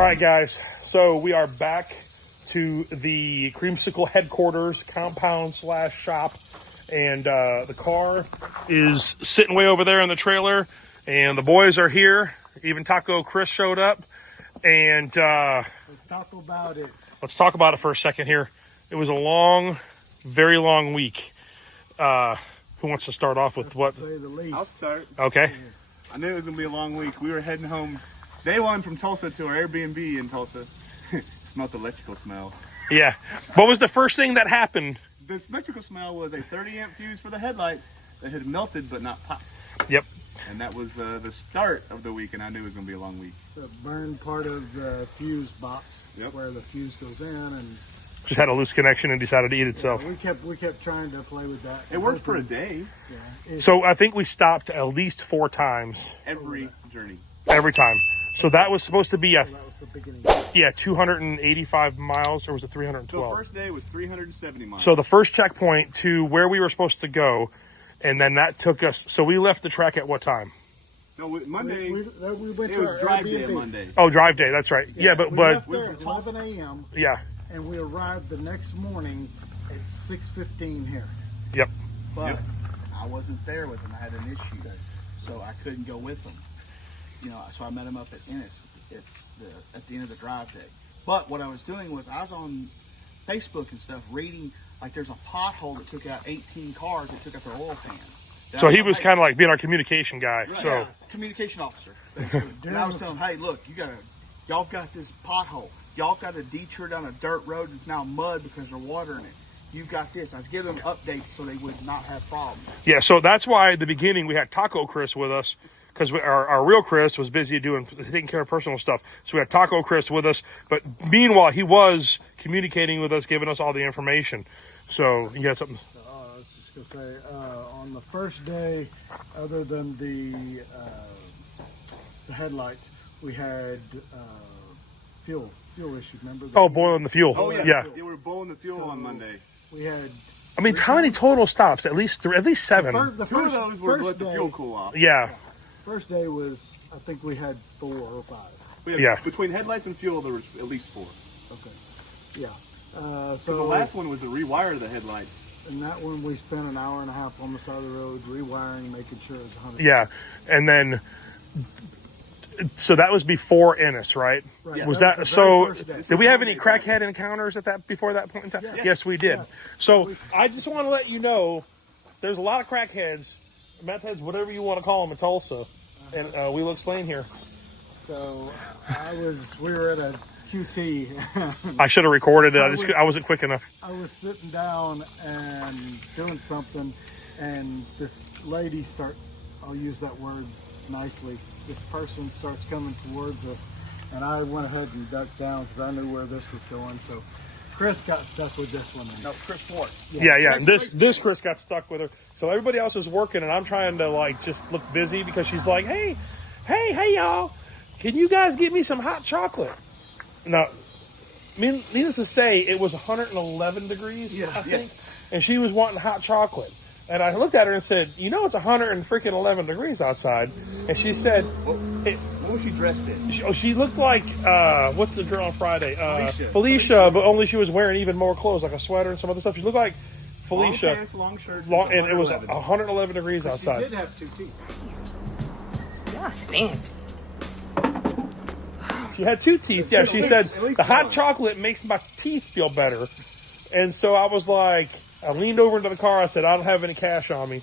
All right, guys. So we are back to the Creamsicle headquarters compound / shop. And the car is sitting way over there in the trailer. And the boys are here. Even Taco Chris showed up. And let's talk about it. Let's talk about it for a second here. It was a long, very long week. Who wants to start off with what? To say the least. I'll start. Okay. I knew it was going to be a long week. We were heading home day one from Tulsa to our Airbnb in Tulsa. Smelled the electrical smell. Yeah. What was the first thing that happened? This electrical smell was a 30 amp fuse for the headlights that had melted but not popped. Yep. And that was the start of the week, and I knew it was going to be a long week. So burned part of the fuse box Yep. where the fuse goes in, and Just had a loose connection and decided to eat itself. we kept trying to play with that. It worked for a day. Yeah, So I think we stopped at least 4 times Every journey. every time. So that was supposed to be that was the beginning. 285 miles, or was it So 312? the first day was 370 miles. So the first checkpoint to where we were supposed to go, and then that took us. So we left the track at what time? No, Monday, We went it to was our drive day Airbnb. on Monday. Oh, drive day. That's right. Yeah, we but left there at 11 a.m. yeah, and we arrived the next morning at 6:15 here. yep. But I wasn't there with them. I had an issue, so I couldn't go with them. So I met them up at Ennis at the end of the drive day. But what I was doing was I was on Facebook and stuff reading, like there's a pothole that took out 18 cars that took out their oil pans. So he was kind of like being our communication guy. Right. So Communication officer. And I was telling them, hey, look, y'all got this pothole. Y'all got a detour down a dirt road that's now mud because they're watering it. You got this. I was giving them updates so they would not have problems. yeah, so that's why at the beginning we had Taco Chris with us, because our real Chris was busy taking care of personal stuff. So we had Taco Chris with us, but meanwhile he was communicating with us, giving us all the information. So you got something? I was just gonna say, on the first day, other than the headlights, we had fuel issues. Remember? Oh, boiling the fuel. Oh, yeah. Yeah. They were blowing the fuel on Monday. We had. I mean, how many total stops? At least 7. The Two of first, those were to first let the day, fuel cool off. Yeah. First day was, I think we had 4 or 5. We had, Yeah. Between headlights and fuel, there was at least 4. Okay. Yeah. So So the last one was to rewire the headlights. and that one we spent an hour and a half on the side of the road rewiring, making sure it was 100. Yeah. And then, so that was before Ennis, right? Right. Was That that, was the very so? first day. Did we have any crackhead encounters before that point in time? Yes, we did. Yes. So I just want to let you know, there's a lot of crackheads, meth heads, whatever you want to call them in Tulsa, and we'll explain here. So we were at a QT. I should have recorded it. I wasn't quick enough. I was sitting down and doing something, and this lady I'll use that word nicely, this person starts coming towards us, and I went ahead and ducked down because I knew where this was going. So Chris got stuck with this one. No, Chris Schwartz. Yeah. And this Chris got stuck with her. So everybody else is working, and I'm trying to just look busy because she's like, hey, y'all, can you guys get me some hot chocolate? Now, needless to say, it was 111 degrees, I think, and she was wanting hot chocolate. And I looked at her and said, it's 111 degrees outside. And she said, What was she dressed in? she looked like, what's the girl on Friday? Felicia, but only she was wearing even more clothes, like a sweater and some other stuff. She looked like Felicia. Long pants, long shirts. And it was 111 degrees She outside. did have 2 teeth. Y'all fancy. She had 2 teeth. Yeah, she said, at least the hot one. chocolate makes my teeth feel better. And so I was like, I leaned over into the car. I said, I don't have any cash on me.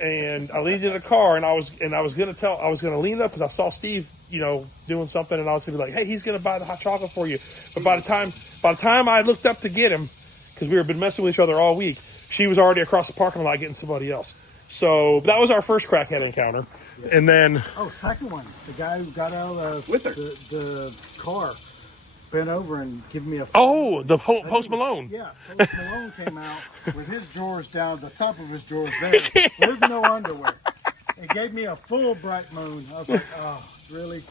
And I leaned into the car, and I was gonna lean up because I saw Steve, doing something, and I was gonna be like, hey, he's gonna buy the hot chocolate for you. But by the time I looked up to get him, because we had been messing with each other all week, she was already across the parking lot getting somebody else. So that was our first crackhead encounter. And then, Second one, the guy who got out of With her. the car bent over and gave me a. the Post Malone. Yeah, Post Malone came out with his drawers down, the top of his drawers there, with no underwear. It gave me a full bright moon. I was like, oh, really?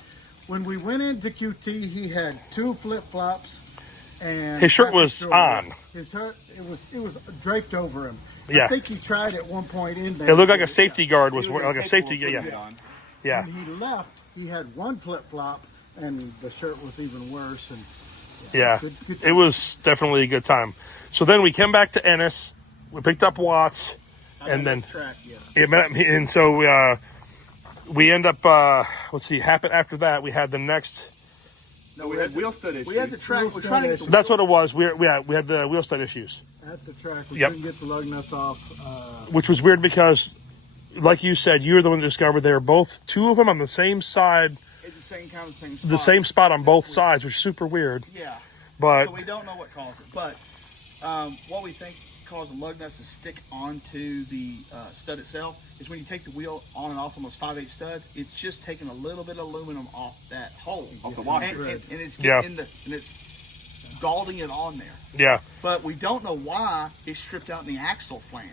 When we went into QT, he had 2 flip-flops and His shirt was on. His shirt, it was draped over him. Yeah. I think he tried at one point in there. It looked like a safety guard was He was like a safety. capable of Yeah. putting it on. Yeah. When he left, he had 1 flip-flop and the shirt was even worse. And Yeah, good it time. was definitely a good time. So then we came back to Ennis. We picked up Watts, and then track, yeah. and so we end up. Let's see. Happened after that. We had the next. No, we had wheel stud issues. We had the track. Wheel We're trying to get stud the That's what it was. We had the wheel stud issues, At the track, we Yep. couldn't get the lug nuts off. which was weird because, like you said, you were the one that discovered they were both two of them on the same side, It's the same kind of same spot. the same spot on both sides, which is super weird. Yeah. But So we don't know what caused it, but what we think caused the lug nuts to stick onto the stud itself is when you take the wheel on and off on those 5/8 studs, it's just taking a little bit of aluminum off that hole, Off the washer. and it's Yeah. getting and it's scalding it on there. yeah, But we don't know why it stripped out in the axle flange.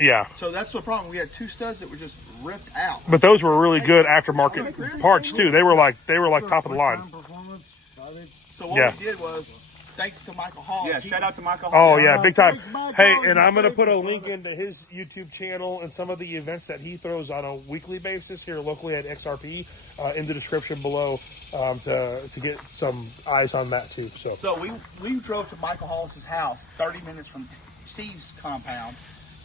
yeah. So that's the problem. We had two studs that were just ripped out. But those were really good aftermarket parts too. They were like top of the line. Performance, So what Yeah. we did was, thanks to Michael Hall. Yeah, shout out to Michael. Oh Hall. yeah, big time. Thanks, Michael. Hey, and You I'm gonna saved put a us, link brother. into his YouTube channel and some of the events that he throws on a weekly basis here locally at XRP in the description below to get some eyes on that too. So So we drove to Michael Hollis's house, 30 minutes from Steve's compound,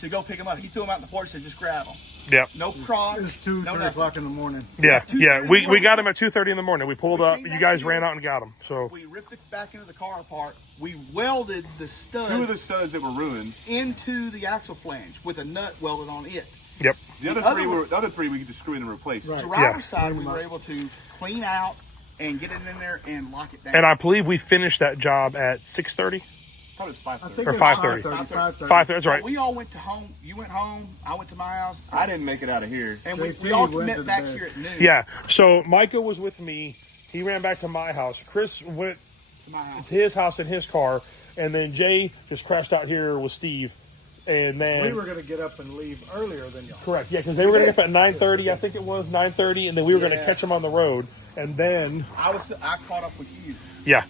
to go pick him up. He threw him out in the porch and said, just grab him. yeah, No prod. It was 2, no 3 nothing. o'clock in the morning. yeah, 2:30 yeah. in the We morning. got him at 2:30 in the morning. We pulled We up. came You back guys here. ran out and got him. So We ripped it back into the car apart. We welded the studs Two of the studs that were ruined. into the axle flange with a nut welded on it. yep, The other The other three one- were the other three we could just screw in and replace. Right. Driver's Yeah. side, we were able to clean out and get it in there and lock it down. and I believe we finished that job at 6:30 Probably it's I 5:30. think Or it was 5:30. 5:30. 5:30. That's right. We all went to home. You went home. I went to my house. I didn't make it out of here. And we JT all went met to the back bed. here at noon. Yeah. So Micah was with me. He ran back to my house. Chris went To my house. to his house in his car, and then Jay just crashed out here with Steve. And then We were going to get up and leave earlier than y'all. correct, yeah, because they were going to get up at 9:30. I think it was 9:30, and then we were going to Yeah. catch them on the road, and then I caught up with you. yeah,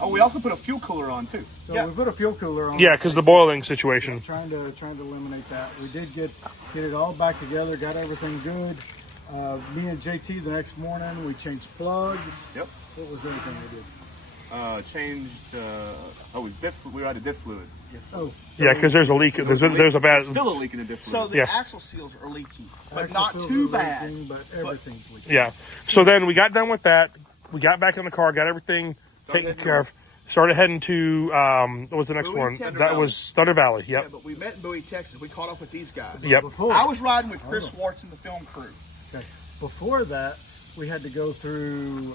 Oh, we also put a fuel cooler on too. So Yeah. we put a fuel cooler on. yeah, because the boiling situation. Trying to eliminate that. We did get it all back together. Got everything good. Me and JT the next morning we changed plugs. Yep. What was everything we did? Changed. We were out of diff fluid. Oh, Yeah, because there's a leak. There's a bad. Still a leak in the diff So fluid. the Yeah. axle seals are leaking, but axle not seals too are bad. leaking, but everything's leaking. Yeah. So then we got done with that. We got back in the car, got everything taken heading care of. Started heading to what was the next Bowie, one? Texas. That was Thunder Valley. Yeah, Yep. but we met in Bowie, Texas. We caught up with these guys. Yep. Before, I was riding with Chris Schwartz and the film crew. okay. Before that, we had to go through.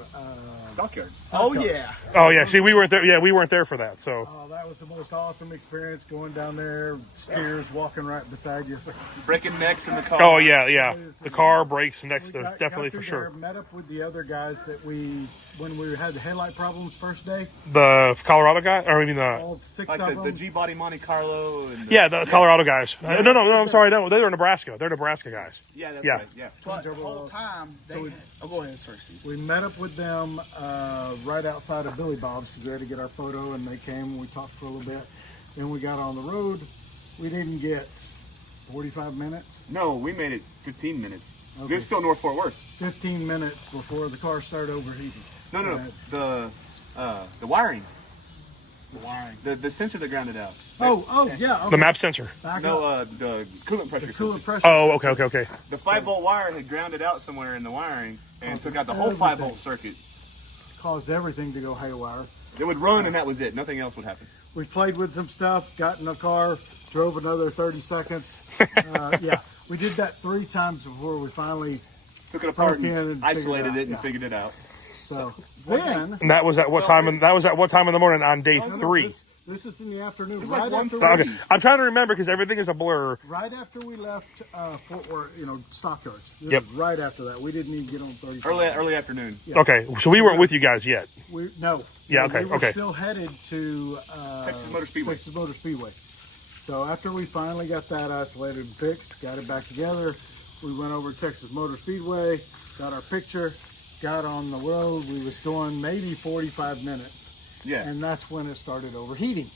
Stockyards. Oh yeah. Oh yeah. See, we weren't there. Yeah, we weren't there for that. So Oh, that was the most awesome experience going down there. Steers walking right beside you. Breaking necks in the car. oh yeah, yeah. The car brakes next. We There's got definitely through for sure. there, met up with the other guys that when we had the headlight problems first day. The Colorado guy, or I mean the All 6 Like of the them. G-body Monte Carlo. And yeah, the Colorado guys. No, I'm sorry. No, they were Nebraska. They're Nebraska guys. Yeah, that's Yeah. right. Yeah. But the Turbo whole laws. time, they go ahead first, Steve. We met up with them right outside of Billy Bob's because we had to get our photo, and they came and we talked for a little bit. Then we got on the road. We didn't get 45 minutes, No, we made it 15 minutes. Okay. It's still North Fort Worth. 15 minutes before the car started overheating. No. The wiring. The wiring. The sensor that grounded out. Oh, yeah. Okay. The map sensor. Back No, up. the coolant pressure. The sensor. coolant pressure Oh, okay. The 5-volt wire had grounded out somewhere in the wiring and took out the whole Everything. 5-volt circuit. caused everything to go haywire. It would run and that was it. Nothing else would happen. We played with some stuff, got in the car, drove another 30 seconds. Yeah, we did that 3 times before we finally. Took it apart Broke in and and isolated figured it out, it and yeah. figured it out. So then. And that was at what time? And that was at what time in the morning on day No, 3? This is in the afternoon. It's Right like after 1:30. Okay, I'm trying to remember because everything is a blur. Right after we left Fort Worth, Stockyards. This Yep. is right after that. We didn't even get on 30. Early afternoon. Yeah. Okay, so we weren't with you guys yet. No. Yeah, okay, We were okay. still headed to Texas Motor Speedway. Texas Motor Speedway. So after we finally got that isolated and fixed, got it back together, we went over to Texas Motor Speedway, got our picture, got on the road. We was going maybe 45 minutes, Yeah. and that's when it started overheating.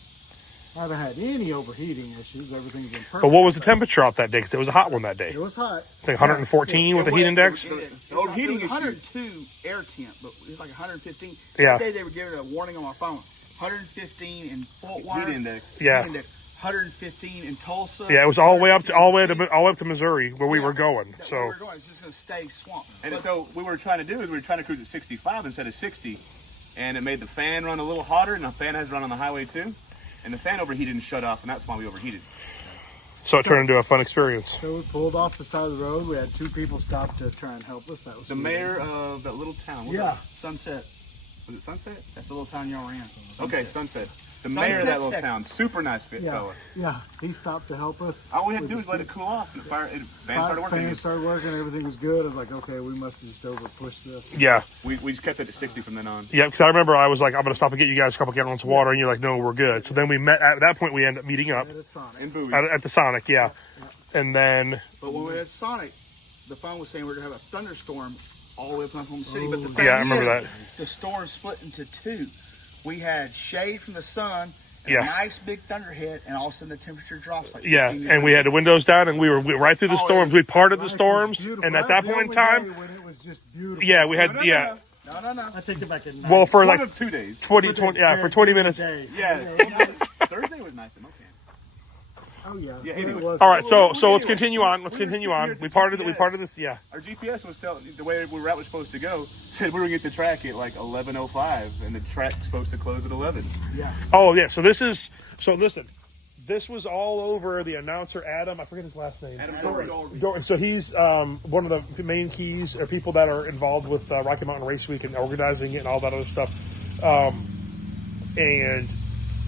I haven't had any overheating issues. Everything's been perfect. But what was the temperature out that day? Because it was a hot one that day. It was hot. I think 114 with the heat index. The heating it was issues. 102 air temp, but it was like 115. Yeah. That day they were giving a warning on my phone. 115 in Fort Worth. Heat index. Yeah. Heat index. 115 in Tulsa. Yeah, it was all the way up to 115 Missouri where we were going. That So where we were going, it's just going to stay swamped. And But so what we were trying to do is we were trying to cruise at 65 instead of 60. And it made the fan run a little hotter, and the fan has run on the highway too. And the fan overheated and shut off, and that's why we overheated. it turned into a fun experience. So we pulled off the side of the road. We had 2 people stop to try and help us. That was The mayor of that little town. What was Yeah. Sunset. Was it Sunset? That's the little town y'all were in. Okay, Sunset. The Sunset, mayor of that little Texas. town. Super nice fit Yeah, fella. yeah. He stopped to help us. All we had to do was let it cool off, and the fan started working. Fan started working. Everything was good. I was like, okay, we must have just over pushed this. Yeah. We just kept it at 60 from then on. Yeah, because I remember I was like, I'm going to stop and get you guys a couple gallons of water. And you're like, no, we're good. So then we met. At that point, we ended up meeting up And it's Sonic. In Bowie. at the Sonic, yeah. And then, But when we had Sonic, the phone was saying we were going to have a thunderstorm all the way up in Oklahoma City. But the thing yeah, I remember is, that. the storm split into 2. We had shade from the sun, and Yeah. a nice big thunder hit, and all of a sudden the temperature drops like Yeah, 15 and we had the windows down, and we were right through the storms. We parted the Life was storms, beautiful. and at That that was point in the only time, day when it was just beautiful. yeah, we had, yeah. No. I take it back at night. Well, for One like of 2 days. 20, yeah, for 20 minutes. Day. Yeah. Thursday was nice in Mocan. Oh yeah. Yeah, It anyway. was. All right, so let's Anyway, continue on. Let's we were continue sitting on. here at We the parted GPS. this, yeah. Our GPS was telling the way we were supposed to go said we were going to get the track at like 11:05, and the track's supposed to close at 11. Yeah. Oh yeah, so listen, this was all over the announcer Adam. I forget his last name. Adam Dory. So he's one of the main keys or people that are involved with Rocky Mountain Race Week and organizing it and all that other stuff. And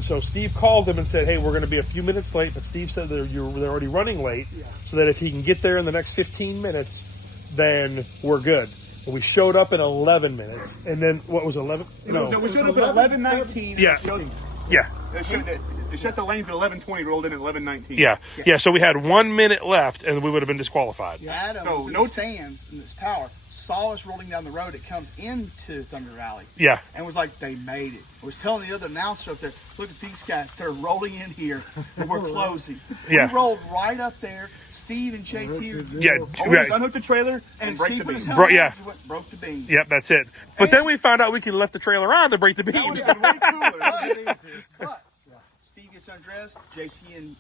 so Steve called him and said, "Hey, we're going to be a few minutes late." But Steve said they're already running late, so that if he can get there in the next 15 minutes, then we're good. And we showed up in 11 minutes, and then what was 11? No, we showed up at 11:19. Yeah. Yeah. It shut the lanes at 11:20. Rolled in at 11:19. Yeah. So we had 1 minute left, and we would have been disqualified. Adam So was in no the stands in this tower, saw us rolling down the road. It comes into Thunder Valley. Yeah. And was like, they made it. I was telling the other announcer up there, look at these guys. They're rolling in here, and we're closing. Yeah. We rolled right up there. Steve and JT Yeah. Unhooked the trailer and break Steve the put his beam. helmet Yeah. on, he went, broke the beam. Yep, that's it. But then we found out we could left the trailer on to break the beams. That would have been way cooler. But Steve gets undressed. JT and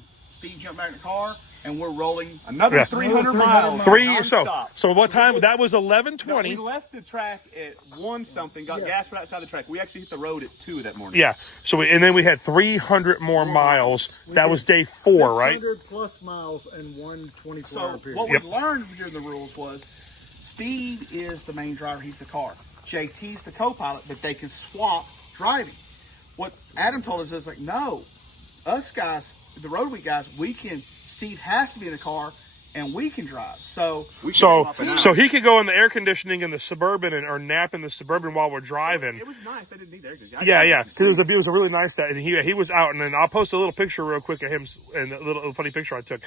Steve jump back in the car, and we're rolling. Another 300 miles. nonstop. So what time? That was No, 11:20. we left the track at 1 something. Got gas right outside the track. We actually hit the road at 2 that morning. Yeah. So and then we had 300 more miles. That was day 4, right? 600 plus miles in one 24-hour So period. what Yep. we learned during the rules was Steve is the main driver. He's the car. JT's the co-pilot, but they can swap driving. What Adam told us is like, no, us guys, the road week guys, we can. Steve has to be in the car, and we can drive. So We So swap it out. so he could go in the air conditioning in the Suburban or nap in the Suburban while we're driving. It was nice. I didn't need air conditioning. Yeah. Because it was a really nice day, and he was out. And then I'll post a little picture real quick of him and a little funny picture I took.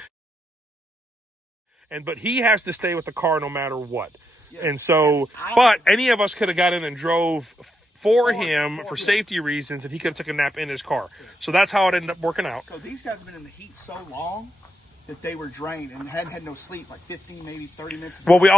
But he has to stay with the car no matter what. And so, but any of us could have got in and drove for him for safety reasons, and he could have took a nap in his car. So that's how it ended up working out. So these guys have been in the heat so long that they were drained and hadn't had no sleep, like 15, maybe 30 minutes. Well, we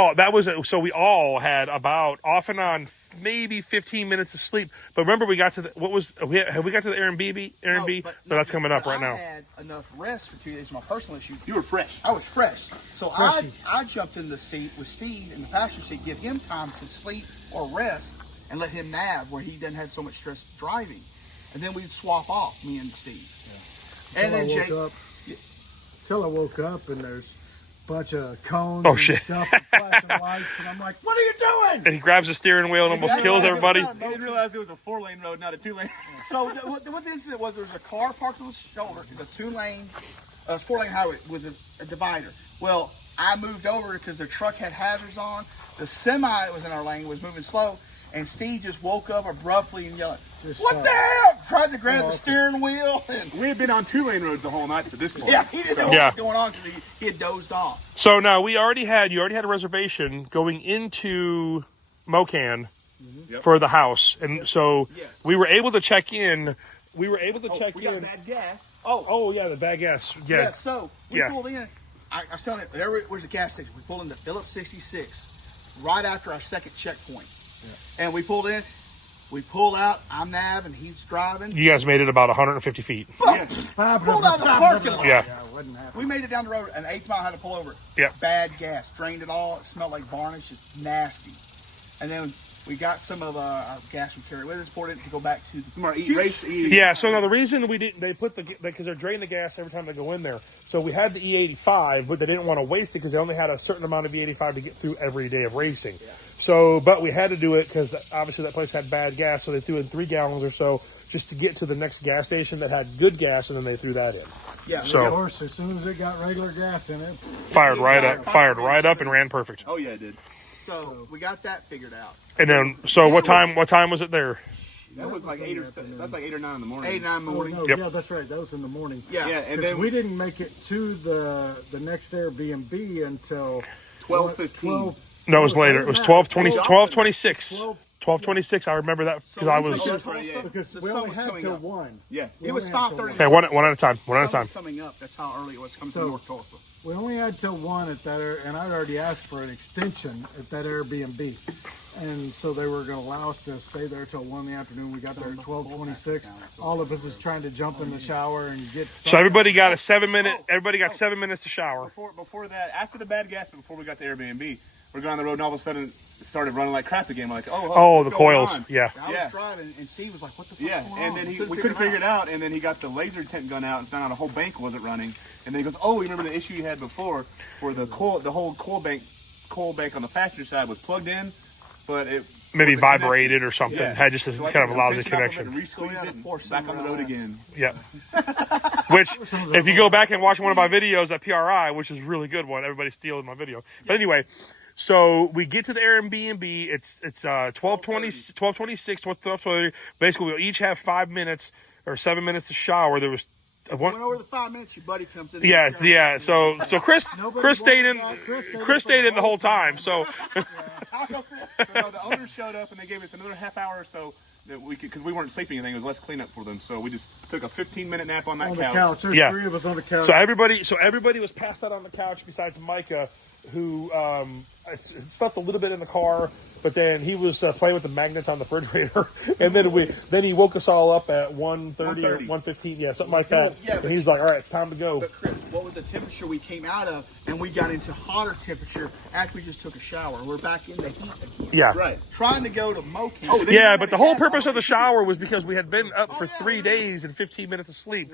all had about off and on maybe 15 minutes of sleep. But remember, we got to have we got to the Airbnb? No, that's coming up right now. I had enough rest for 2 days. My personal issue. You were fresh. I was fresh. So I jumped in the seat with Steve in the passenger seat, give him time to sleep or rest, and let him nav where he doesn't have so much stress driving. And then we'd swap off, me and Steve. And then Jake. Till I woke up and there's a bunch of cones Oh, and shit. stuff and flashing lights, and I'm like, what are you doing? And he grabs the steering wheel and almost kills everybody. They didn't realize it was a 4-lane road, not a 2-lane. So what the incident was, there was a car parked on the shoulder. It's a 2-lane, 4-lane highway with a divider. Well, I moved over because the truck had hazards on. The semi that was in our lane was moving slow, and Steve just woke up abruptly and yelling, "What the hell?" Tried to grab the steering wheel. And We had been on 2-lane roads the whole night to this point. yeah, he didn't know what was going on because he had dozed off. So now you already had a reservation going into Mocan for the house, and so we were able to check in. We were able to check We got in. bad gas. Oh yeah, the bad gas. Yeah, so we Yeah. pulled in. I was telling you, where's the gas station? We pulled into Phillips 66. right after our second checkpoint. And we pulled in. We pulled out. I'm nav, and he's driving. You guys made it about 150 feet. Pulled out of the parking lot. Yeah. We made it down the road. An 8 mile had to pull over. Yeah. Bad gas. Drained it all. It smelled like varnish. Just nasty. And then we got some of our gas we carried with us. Poured it to go back to the Yeah, so now the reason we didn't, they put because they're draining the gas every time they go in there. So we had the E85, but they didn't want to waste it because they only had a certain amount of E85 to get through every day of racing. Yeah. So, but we had to do it because obviously that place had bad gas, so they threw in 3 gallons or so just to get to the next gas station that had good gas, and then they threw that in. Yeah, so of course, as soon as it got regular gas in it, fired right up, and ran perfect. Oh yeah, it did. So we got that figured out. And then, so what time was it there? That was like 8 or 9 in the morning. 8, 9 in the morning. No, Yep. Yeah, that's right. That was in the morning. Yeah. And then we didn't make it to the next Airbnb until 12:15. No, it was later. It was 12:26. 12:26. I remember that because I was. Because The we sun only was had coming till up. 1. Yeah. It was 5:30. Okay, one at a time. One at a Sun time. was coming up. That's how early it was coming So- to North Tulsa. We only had till 1 at that, and I'd already asked for an extension at that Airbnb. And so they were going to allow us to stay there till 1 in the afternoon. We got there at 12:26. All of us is trying to jump in the shower and get. So everybody got a 7-minute. Everybody got 7 minutes to shower. Before that, after the bad gas, before we got to Airbnb, we're going on the road, and all of a sudden it started running like crap again. We're like, Oh, the what's going coils. on? Yeah. I was driving, and Steve was like, "What the fuck?" Yeah, and then we couldn't figure it out, and then he got the laser tent gun out and found out a whole bank wasn't running. And then he goes, "Oh, remember the issue you had before, where the whole coil bank on the passenger side was plugged in, but it Maybe wasn't vibrated or something. Yeah. Had just a So I kind of took a some lousy tension off of it connection. and re-squeezed Going out it of and force back on the road somewhere again. Yeah. Which, if you go back and watch one of my videos at PRI, which is a really good one, everybody's stealing my video. But anyway, so we get to the Airbnb. It's 12:26, 12:30. Basically, we'll each have 5 minutes or 7 minutes to shower. There was Went over the 5 minutes. Your buddy comes in. Yeah. So Chris stayed in. Chris stayed in the whole time. So Taco Chris. So the owners showed up and they gave us another half hour or so that we could, because we weren't sleeping anything. It was less cleanup for them. So we just took a 15-minute nap on that On the couch. couch. There's Yeah. 3 of us on the couch. So everybody was passed out on the couch besides Micah, who slept a little bit in the car, but then he was playing with the magnets on the refrigerator, and then he woke us all up at 1:30 or 1:15, something like that. Yeah, and he's like, "All right, it's time to go." But Chris, what was the temperature we came out of, and we got into hotter temperature after we just took a shower? We're back in the heat again. Yeah. Right. Trying to go to Mocan. Oh, Yeah, but the whole purpose of the shower was because we had been up for 3 days and 15 minutes of sleep.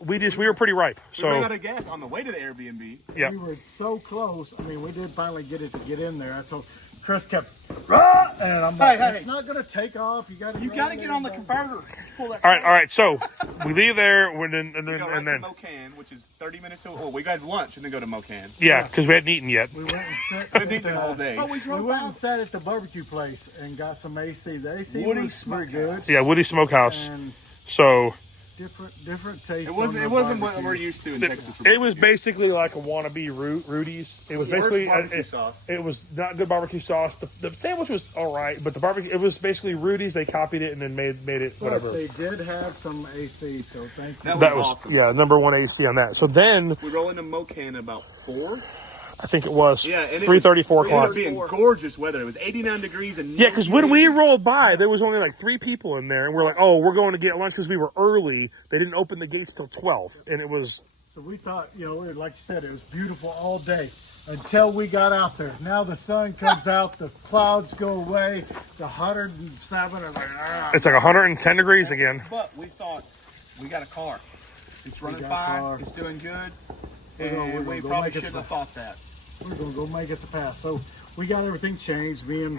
We were pretty ripe. We ran So out of gas on the way to the Airbnb. yeah. We were so close. I mean, we did finally get it to get in there. I told Chris kept, "Rah!" And I'm like, Hey. it's not going to take off. You got to get on the converter. Pull that. All right. So we leave there, and We go right then to Mocan, which is 30 minutes to. Oh, we got lunch and then go to Mocan. yeah, because we hadn't eaten yet. We went and sat I've been eating all day. Oh, we We drove went by. and sat at the barbecue place and got some AC. The AC Woody was pretty good. Yeah, Woody Smokehouse. And so different taste. It wasn't what we're used to in Texas. it was basically like a wannabe Rudy's. It was basically barbecue sauce. It was not good barbecue sauce. The sandwich was all right, but the barbecue, it was basically Rudy's. They copied it and then made it But whatever. they did have some AC, so thank you. That was awesome. number 1 AC on that. So then We roll into Mocan about 4. I think it was Yeah, and 3:30, 4 It o'clock. was being gorgeous weather. It was 89 degrees and Yeah, because when we rolled by, there was only like 3 people in there, and we're like, "Oh, we're going to get lunch," because we were early. They didn't open the gates till 12, and it was So we thought, like you said, it was beautiful all day until we got out there. Now the sun comes out, the clouds go away. It's 107. I was like, it's like 110 degrees again. But we thought we got a car. It's running got a fine. car. It's doing good. We're And gonna we go probably make us shouldn't have a- thought that. we're going to go make us a pass. So we got everything changed. Me and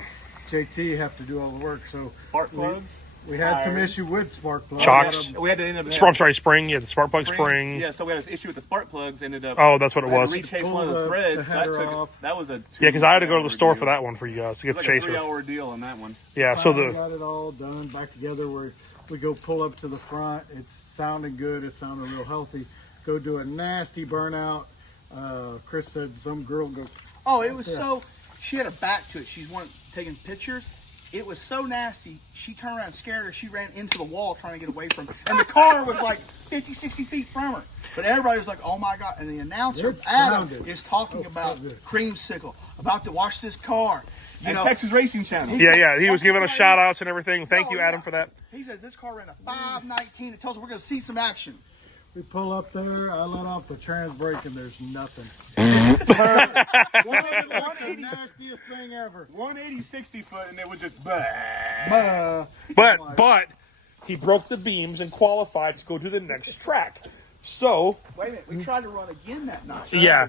JT have to do all the work. So spark plugs. we had some Tires. issue with spark plugs. Chocks. We had to end up. Spring. Yeah, the spark plug spring. Yeah, so we had an issue with the spark plugs. Ended up. Oh, that's what it I had to was. Rechace Pull one of the the threads. So that header took. off. That was a. Yeah, because I had to go to the store ordeal. for that one for you guys to get It was the like a chaser. 3-hour deal on that one. Yeah, so Finally the got it all done back together. Where we go pull up to the front. It's sounding good. It's sounding real healthy. Go do a nasty burnout. Chris said some girl goes, Oh, it was Yes. so. She had her back to it. She's taking pictures. It was so nasty. She turned around, scared her. She ran into the wall trying to get away from it. And the car was like 50, 60 feet from her. But everybody was like, oh my God. And the announcer, Adam, is talking about Creamsicle, about to watch this car. And Texas Racing Channel. Yeah. He was giving us shout outs and everything. Thank you, Adam, for that. He said this car ran a 519. It tells us we're going to see some action. We pull up there, I let off the trans brake, and there's nothing. The nastiest thing ever. 180 60 foot, and it was just bah. But he broke the beams and qualified to go to the next track. So wait a minute, we tried to run again that night. Yeah,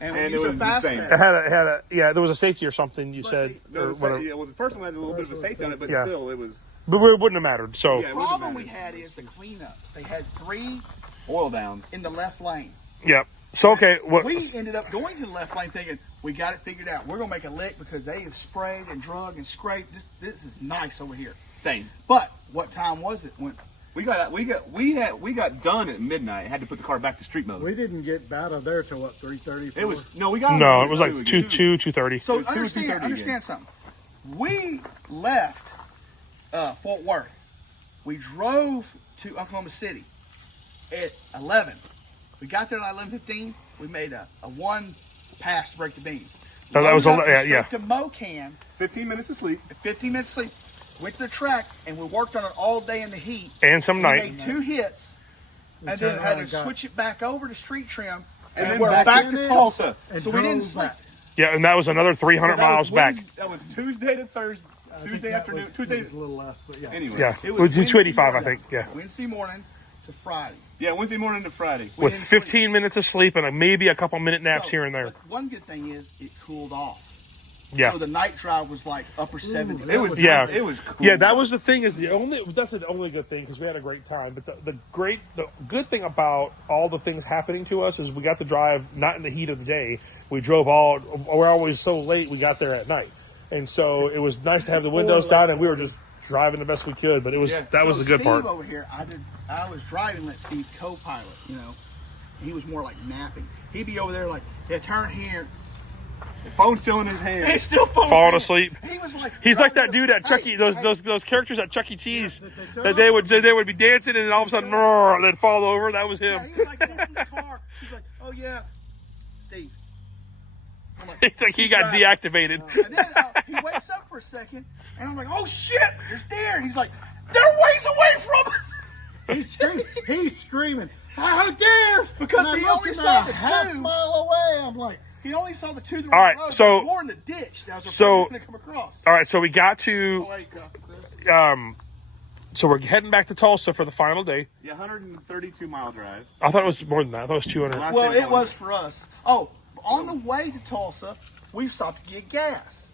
and it was the same. It had a there was a safety or something. You said No, the first one had a little bit of a safety on it, but still it was. But it wouldn't have mattered. So the problem we had is the cleanup. They had 3 oil downs in the left lane. Yep. So okay, we ended up going to the left lane thinking we got it figured out. We're gonna make a lick because they have sprayed and drug and scraped. This is nice over here. Same. But what time was it when we got done at midnight? Had to put the car back to street mode. We didn't get out of there till what, 3:30? It was it was like 2:30. So understand something. We left Fort Worth. We drove to Oklahoma City at 11. We got there at 11:15. We made a 1 pass to break the beams. No, that was to $15 Mocan. minutes of sleep. 15 minutes sleep. Went to the track and we worked on it all day in the heat. And some night. We made 2 hits, and then had to switch it back over to street trim, and then we're back to Tulsa. So we didn't sleep. Yeah, and that was another 300 miles back. That was Tuesday to Thursday. Tuesday afternoon. Tuesday was a little less, but yeah. Anyway. Yeah, it was 285, I think. Yeah. Wednesday morning to Friday. Yeah, Wednesday morning to Friday. With 15 minutes of sleep and maybe a couple minute naps here and there. One good thing is it cooled off. Yeah. So the night drive was like upper 70s. It was cool. Yeah, that was the thing. That's the only good thing because we had a great time. But the good thing about all the things happening to us is we got to drive not in the heat of the day. We're always so late. We got there at night, and so it was nice to have the windows down and we were just driving the best we could. But it was that was the good part. Steve over here, I was driving, let Steve co-pilot. He was more like napping. He'd be over there like, yeah, turn here. The phone's still in his hand. He's still falling aslead. He was like, he's like that dude at Chuck E. Those characters at Chuck E. Cheese that they would be dancing and all of a sudden they'd fall over. That was him. Yeah, he was like going from the car. He's like, oh yeah, Steve. It's like he got deactivated. And then he wakes up for a second, and I'm like, oh shit, there's deer. He's like, they're ways away from us. He's screaming, "Oh, deer!" Because he only saw the 2 half mile away. I'm like, he only saw the 2. All right, so more in the ditch. That was so going to come across. All right, so we got to. So we're heading back to Tulsa for the final day. Yeah, 132 mile drive. I thought it was more than that. I thought it was 200. Well, it was for us. Oh, on the way to Tulsa, we stopped to get gas.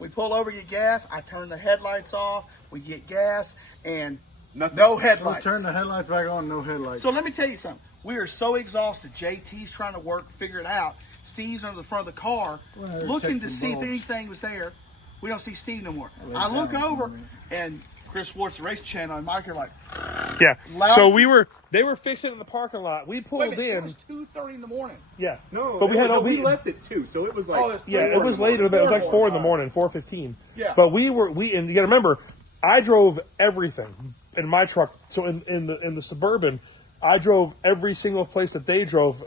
We pull over, get gas. I turn the headlights off. We get gas, and no headlights. Turn the headlights back on, no headlights. So let me tell you something. We are so exhausted. JT's trying to figure it out. Steve's under the front of the car, looking to see if anything was there. We don't see Steve no more. I look over, and Chris Schwartz, the race channel, and Mike are like, yeah. So they were fixing it in the parking lot. We pulled in. It was 2:30 in the morning. Yeah. No, but we left at 2, so it was like. It was late. It was like 4 in the morning, 4:15. Yeah. But and you gotta remember, I drove everything in my truck. So in the Suburban, I drove every single place that they drove,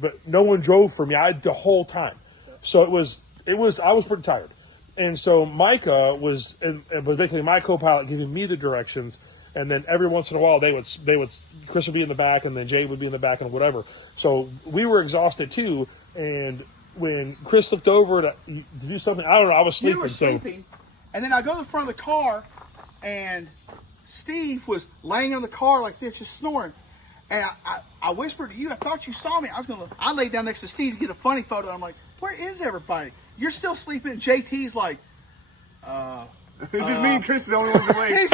but no one drove for me. The whole time. So it was. I was pretty tired. And so Micah was basically my co-pilot giving me the directions, and then every once in a while Chris would be in the back, and then Jay would be in the back, and whatever. So we were exhausted too. And when Chris looked over to do something, I don't know, I was sleeping. You were sleeping, and then I go to the front of the car, and Steve was laying on the car like this, just snoring. And I whispered to you, I thought you saw me. I laid down next to Steve to get a funny photo. I'm like, where is everybody? You're still sleeping. And JT's like, it's just me and Chris, the only ones awake.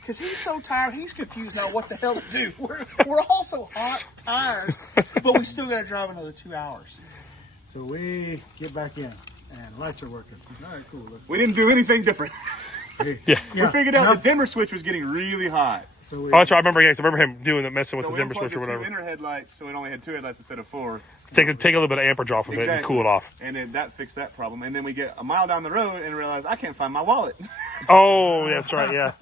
Because he's so tired, he's confused now what the hell to do. We're all so hot, tired, but we still got to drive another 2 hours. So we get back in, and lights are working. All right, cool. We didn't do anything different. Yeah. We figured out the dimmer switch was getting really hot. So we, Oh, that's right. I remember. Yes, I remember him doing that, messing with So the we dimmer unplugged switch or the two whatever. inner headlights, so it only had 2 headlights instead of 4. Take a little bit of amperage off of it and cool it off. And then that fixed that problem. And then we get a mile down the road and realize I can't find my wallet. Oh, that's right. Yeah.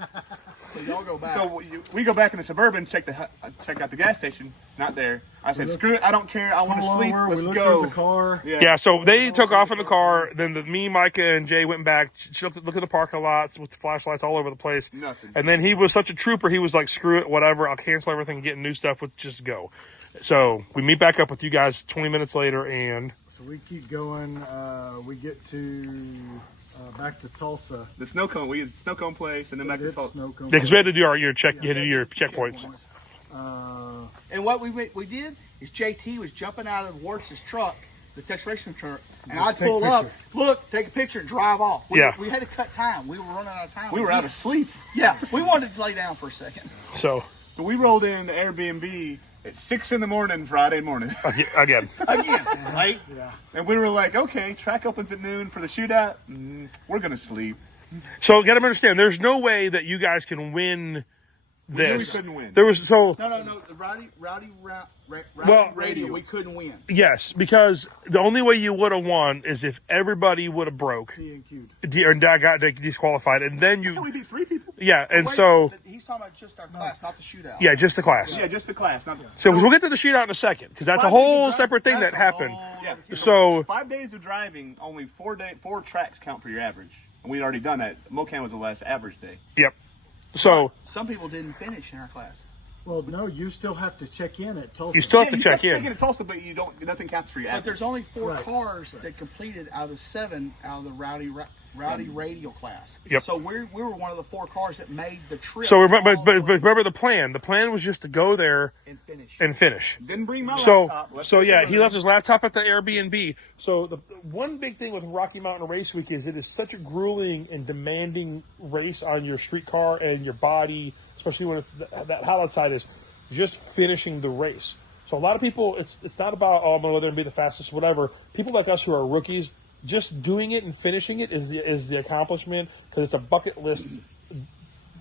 So y'all go back. So we go back in the Suburban, check out the gas station. Not there. I said, screw it. I don't care. I want to pull sleep. over, Let's we looked go. in the car. Yeah, so they took off in the car. Then me, Micah, and Jay went back. Looked at the parking lots with the flashlights all over the place. Nothing. And then he was such a trooper. He was like, "Screw it, whatever. I'll cancel everything, get new stuff. Let's just go." So we meet back up with you guys 20 minutes later, and So we keep going. We get to back to Tulsa. The snow cone place, and then back to It's Tulsa. snow cone. because we had to do your check, you had to do your checkpoints. And what we did is JT was jumping out of Warts' truck, the Texas Racing truck, and I'd take a pull up, picture. look, take a picture, and drive off. We had to cut time. We were running out of time. We were out of sleep. Yeah, we wanted to lay down for a second. So So we rolled in the Airbnb at 6 a.m. Friday morning. again, Again, right? Yeah. And we were like, okay, track opens at noon for the shootout. We're going to sleep. so you got to understand, there's no way that you guys can win this. we couldn't win. There was so. No. The Rowdy Well- radio, we couldn't win. Yes, because the only way you would have won is if everybody would have broke DNQ'd. or got disqualified, and then So we you, beat 3 people. yeah, and Wait, so he's talking about just our class, not the shootout. yeah, just the class. Yeah, just the class. Not So we'll get to the shootout in a second because that's a 5 days of whole driving, separate thing that that's a happened. Yeah. So 5 days of driving, only 4 tracks count for your average. And we'd already done that. Mocan was the last average day. yep. So Some people didn't finish in our class. Well, no, you still have to check in at Tulsa. you still have to you check Check in. in Tulsa, but nothing counts for your But average. there's only 4 Right. cars that completed out of 7 out of the Rowdy radial class. Yep. So we were one of the 4 cars that made the trip. So remember, all but the way remember the plan. The plan was just to go there and finish. and finish. Didn't bring my So, laptop. Left so it yeah, in the he room. left his laptop at the Airbnb. So the one big thing with Rocky Mountain Race Week is it is such a grueling and demanding race on your street car and your body, especially when it's that hot outside, is just finishing the race. So a lot of people, it's not about, oh, I'm going to go there and be the fastest, whatever. People like us who are rookies, just doing it and finishing it is the accomplishment because it's a bucket list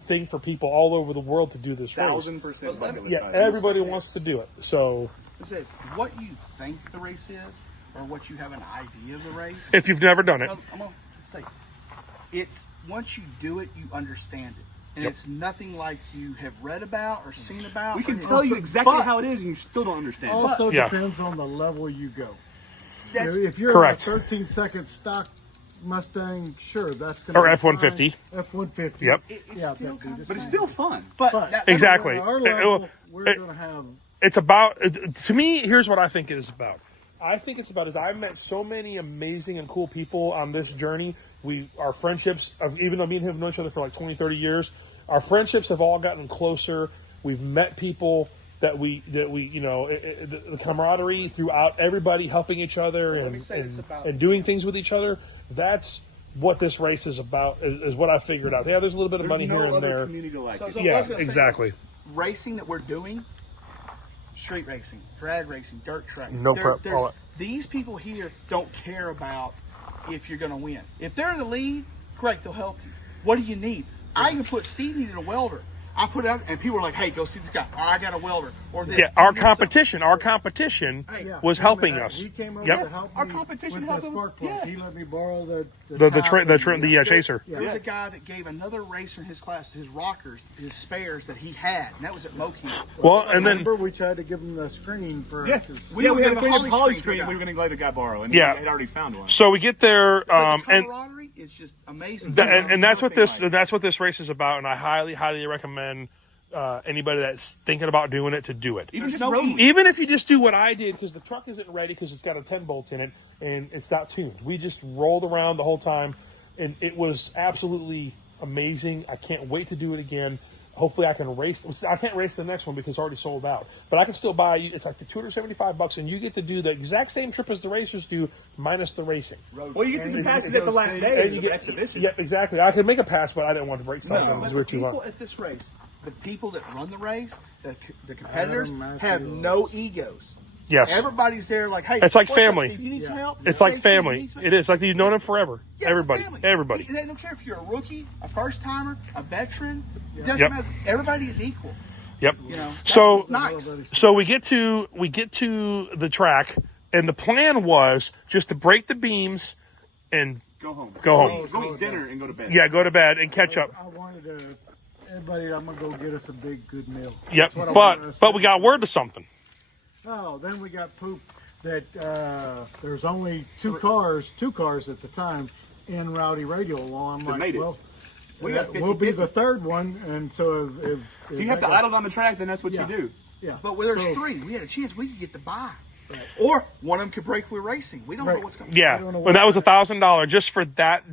thing for people all over the world to do this race. 1,000% bucket list Yeah, item. everybody wants to do it. So It says what you think the race is, or what you have an idea of the race. if you've never done it, I'm gonna say, it's once you do it, you understand it, and Yep. it's nothing like you have read about or seen about. We can or- tell you exactly but how it is, and you still don't understand. Also Yeah. depends on the level you go. That's- If you're Correct. a 13-second stock Mustang, sure, that's going to Or be F-150. fine. F-150. Yep. It's Yeah, still that'd be kind the of But it's same. still fun. But But- that- Exactly. At our It- level, we're it- going to have it's about, to me, here's what I think it is about. I think it's about is I've met so many amazing and cool people on this journey. Our friendships, even though me and him have known each other for like 20, 30 years, our friendships have all gotten closer. We've met people that we the camaraderie throughout, everybody helping each other me say it's about- and doing things with each other. That's what this race is about, is what I figured out. Yeah, there's a little bit of There's money no here and other there. community like So- it. so- I Yeah, was gonna say- exactly. racing that we're doing, street racing, drag racing, dirt track. No prep, all that. These people here don't care about if you're going to win. If they're in the lead, great, they'll help you. What do you need? I even put Steve needed a welder. I put it out, and people were like, "Hey, go see this guy. Oh, I got a welder." Or this. Yeah, You our need something. competition Yeah, was helping us. He came over Yep. to help Our me competition with the helped him. spark plug. Yeah. He let me borrow the Chaser. Yeah. There was a guy that gave another racer in his class his rockers, his spares that he had, and that was at Moki. Well, and then Remember, we tried to give him the screen for. Yeah, We we had gave a a thing of Holly Holly screen screen to a we were going to let a guy borrow, and Yeah. he had already found one. so we get there, The and camaraderie is just amazing. and that's what Nothing this race is about. And I highly recommend anybody that's thinking about doing it to do it. Even There's just no road eat. week. Even if you just do what I did, because the truck isn't ready because it's got a 10 bolt in it and it's not tuned. We just rolled around the whole time, and it was absolutely amazing. I can't wait to do it again. Hopefully, I can race. I can't race the next one because it's already sold out. But I can still buy. It's like the $275, and you get to do the exact same trip as the racers do, minus the racing. Well, you get to And pass you it at the go last see- day And of you the get exhibition. Yep, exactly. I could make a pass, but I didn't want to break something But because the we're too people long. at this race, the people that run the race, the competitors, Matthew, have no egos. Yes. Everybody's there like, hey, It's like what's up, family. Steve? You need some help? It's like Hey, Steve, you family. need some- It is like you've known them forever. Yeah, it's Everybody. family. Everybody. They don't care if you're a rookie, a first timer, a veteran. It doesn't Yep. matter. Everybody is equal. Yep. You know. So That's nice. so we get to the track, and the plan was just to break the beams and Go home. Go home. Go eat dinner and go to bed. yeah, go to bed and catch up. I wanted to. Everybody, I'm gonna go get us a big good meal. Yep. That's what I wanted us But to we got word of something. Oh, then we got poop that there's only two cars at the time in Rowdy Radio. Well, I'm like, made it. well, We got we'll be 50-50. the third one, and so if If you have to idle on the track, then that's what Yeah. you do. yeah. But where there's So- three, we had a chance we could get the buy. Or one of them could break with racing. We don't know Right. what's going on. Yeah, don't know well, that was what- $1,000 just for that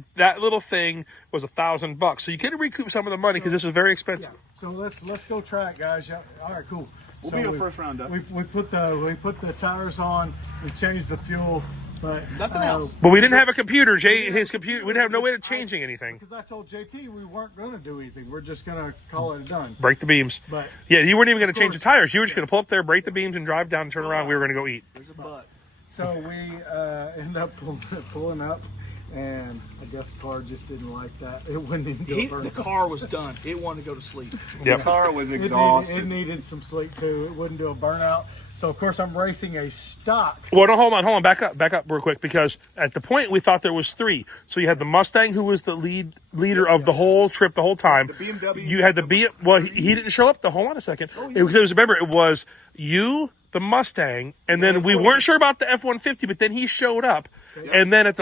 little thing was $1,000. So you could recoup some of the money because this is very Yeah. expensive. So let's go track, guys. Yeah. All right, cool. We'll So be a first round up. We put the tires on. We changed the fuel, but Nothing else. But we didn't have a computer. His computer, we didn't have no way of changing anything. Because I told JT we weren't going to do anything. We're just going to call it done. Break the beams. But Yeah, you weren't even going to change the tires. You were just going to pull up there, break the beams, and drive down and turn around. We were going to go eat. There's a but. so we end up pulling up, and I guess the car just didn't like that. It wouldn't even go burn. The car was done. It wanted to go to sleep. The Yep. car was It exhausted. needed some sleep too. It wouldn't do a burnout. So of course I'm racing a stock. Well, no, hold on, back up real quick, because at the point we thought there was three. So you had the Mustang, who was the leader of the whole trip, the whole time. The BMW. You had the B. Well, he didn't show up. Hold on a second. It was remember it was you, the Mustang, and then we weren't sure about the F-150, but then he showed up, and then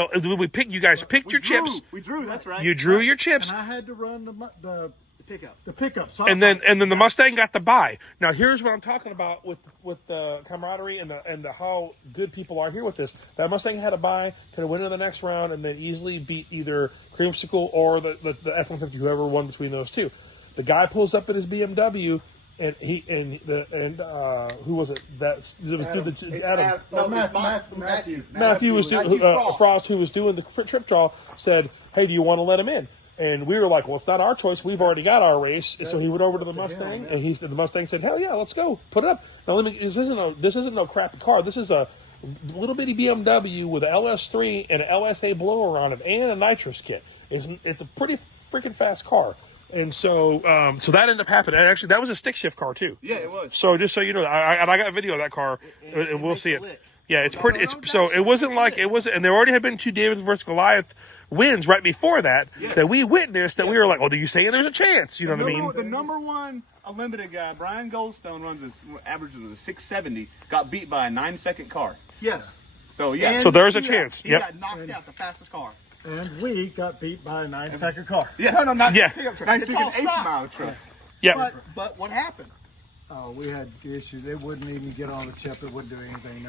you guys picked your chips. We drew. That's right. You drew your chips. And I had to run the Pickup. pickup. So And then the Mustang got the buy. Now here's what I'm talking about with the camaraderie and the how good people are here with this. That Mustang had a buy, could have went into the next round and then easily beat either Creamsicle or the F-150, whoever won between those two. The guy pulls up in his BMW and who was it? Adam. Matthew was doing Frost, who was doing the trip draw, said, "Hey, do you want to let him in?" And we were like, "Well, it's not our choice. We've already got our race." So he went over to the Mustang, and the Mustang said, "Hell yeah, let's go, put it up." Now this isn't no crappy car. This is a little bitty BMW with an LS3 and an LSA blower on it and a nitrous kit. It's a pretty freaking fast car. And so that ended up happening. And actually, that was a stick shift car too. Yeah, it was. So just so you know, I got a video of that car, and we'll see it. lit. Yeah, it's pretty. So it wasn't like it wasn't, and there already had been 2 David versus Goliath wins right before that that we witnessed. That we were like, "Oh, do you saying there's a chance?" You know what I mean? The number one Unlimited guy, Brian Goldstone, runs average of a 670. Got beat by a 9-second car. Yes. So yeah. And So there's a he chance. He Yep. got knocked out the fastest car. And we got beat by a 9-second car. yeah. No, not Yeah. pickup truck. It's all 9-second stock. 8-mile truck. Yeah. But what happened? Oh, we had issues. It wouldn't even get on the chip. It wouldn't do anything.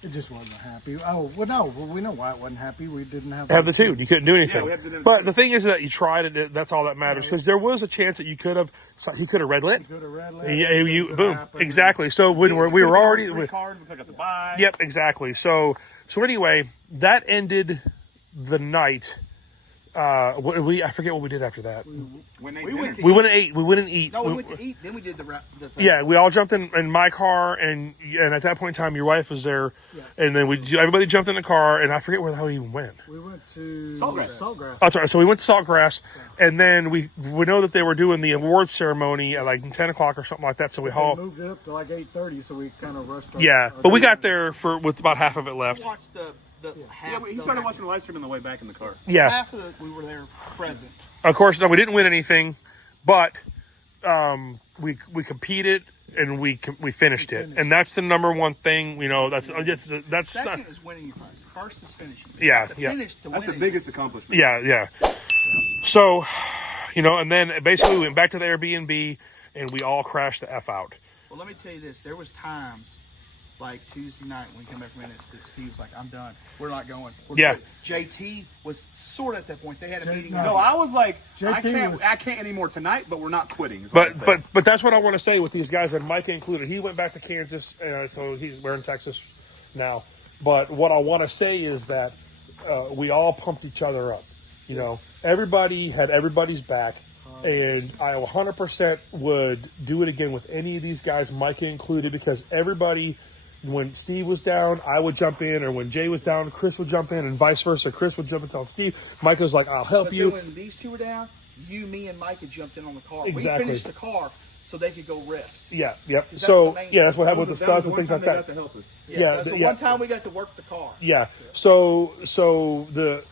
It just wasn't happy. Oh, well, no. Well, we know why it wasn't happy. We didn't have Have the tune. You couldn't do anything. we have to do- But the thing is that you tried it. That's all that matters. Because there was a chance that he could have red lit. Could have red lit. Yeah, Anything you could boom. happen. Exactly. So when we were already. 3 cars. We took out the buy. Yep, exactly. So anyway, that ended the night. I forget what we did after that. When they We dinner. went to We went to eat. We went and eat. No, we went to eat. Then we did the thing. Yeah, we all jumped in my car, and at that point in time, your wife was there, and then everybody jumped in the car, and I forget where the hell we even went. We went to Saltgrass. Saltgrass. That's right. So we went to Saltgrass, and then we know that they were doing the awards ceremony at like 10 o'clock or something like that. So we We all moved it up to like 8:30, so we kind of rushed. but we got there with about half of it We left. watched the half. Yeah, he started watching the live stream on the way back in the car. Yeah, Half of we were there present. of course. No, we didn't win anything, but we competed and we finished it, and that's the number one thing. You know, that's Second is winning your prize. First is finishing. Yeah, The yeah. finish to That's the winning. biggest accomplishment. yeah. So, and then basically we went back to the Airbnb and we all crashed the F out. Well, let me tell you this. There was times, like Tuesday night when we came back from Ennis, that Steve was like, "I'm done. We're not going." Yeah. Good." JT was sort of at that point. They had a meeting. no. No, I was like, JT I can't anymore tonight, but we're not quitting. is what I said. But that's what I want to say with these guys, and Mike included. He went back to Kansas, so we're in Texas now. But what I want to say is that we all pumped each other up. You know, everybody had everybody's back, and I 100% would do it again with any of these guys, Mike included, because everybody when Steve was down, I would jump in, or when Jay was down, Chris would jump in, and vice versa. Chris would jump in and tell Steve. Mike was like, I'll help But you. then when these two were down, you, me, and Mike had jumped in on the car. Exactly. We finished the car so they could go rest. Yeah, yep. That's So, the main yeah, that's what That happened was with the that was studs and one things time like they that. got to help us. Yes, Yeah, that's the yeah. one time we got to work the car. Yeah. So the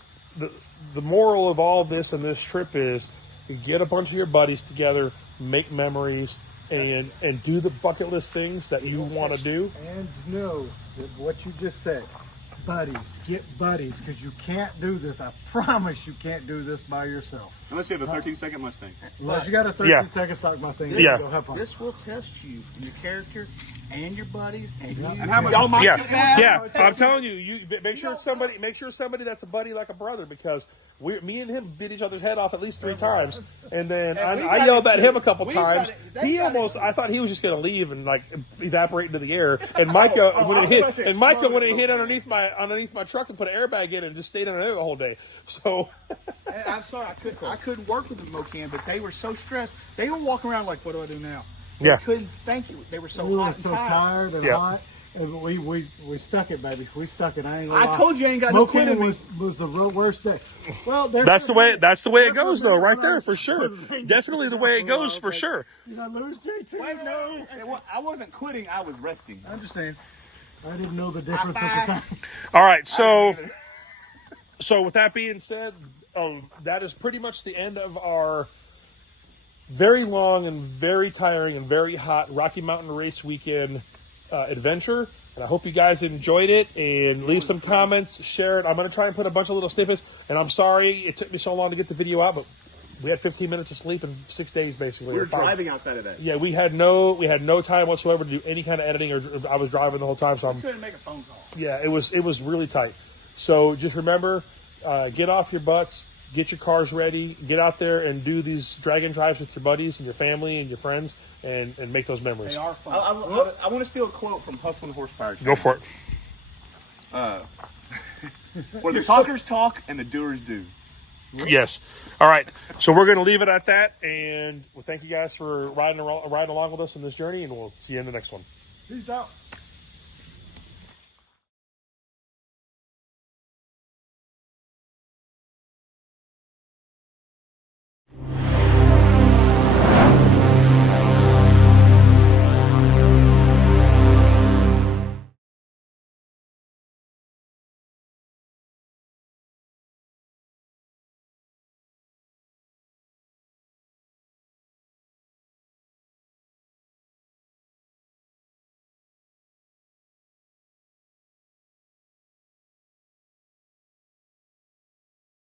moral of all this and this trip is you get a bunch of your buddies together, make memories, and do the bucket list things that you want to do. And know that what you just said, buddies, get buddies, because you can't do this. I promise you can't do this by yourself. Unless you have a 13-second Mustang. Unless you got a Yeah. 13-second stock Mustang. Yeah. Go have fun. This will test you, your character, and your buddies, and you. And how much- Y'all might Yeah, get mad. yeah. I'm telling you, make sure it's somebody. Make sure somebody that's a buddy like a brother, because me and him beat each other's head off at least 3 times, and then And we I got yelled it at too. him a couple We times. got it. They He got it almost, too. I thought he was just going to leave and like evaporate into the air. And Micah, when I it was about to hit, and Micah explode when it real hit quick. underneath my truck and put an airbag in and just stayed under there the whole day. So And I'm sorry, I couldn't work with the Mocan, but they were so stressed. They were walking around like, what do I do now? They Yeah. couldn't thank you. They were so We were hot and so tired. tired and Yeah. hot. And we stuck it, baby. We stuck it. I ain't gonna I lie. told you I ain't got no quit in me. was the worst day. Well, that's the way it goes, though, right there for sure. Definitely the way it goes for sure. Did I lose JT? Wait, no. I wasn't quitting. I was resting. I understand. I didn't know the difference at the time. All right, so with that being said, that is pretty much the end of our very long and very tiring and very hot Rocky Mountain Race Weekend adventure. And I hope you guys enjoyed it, and leave some comments, share it. I'm going to try and put a bunch of little snippets, and I'm sorry it took me so long to get the video out, but we had 15 minutes of sleep in 6 days, basically. We were or 5. driving outside of that. Yeah, we had no time whatsoever to do any kind of editing, or I was driving the whole time, so I'm Couldn't make a phone call. yeah, it was really tight. So just remember, get off your butts, get your cars ready, get out there and do these dragon drives with your buddies and your family and your friends, and make those memories. They are fun. I want to steal a quote from Hustlin' Horsepower. Go for it. Where the talkers talk and the doers do. Yes. All right. So we're going to leave it at that, and we'll thank you guys for riding along with us in this journey, and we'll see you in the next one. Peace out.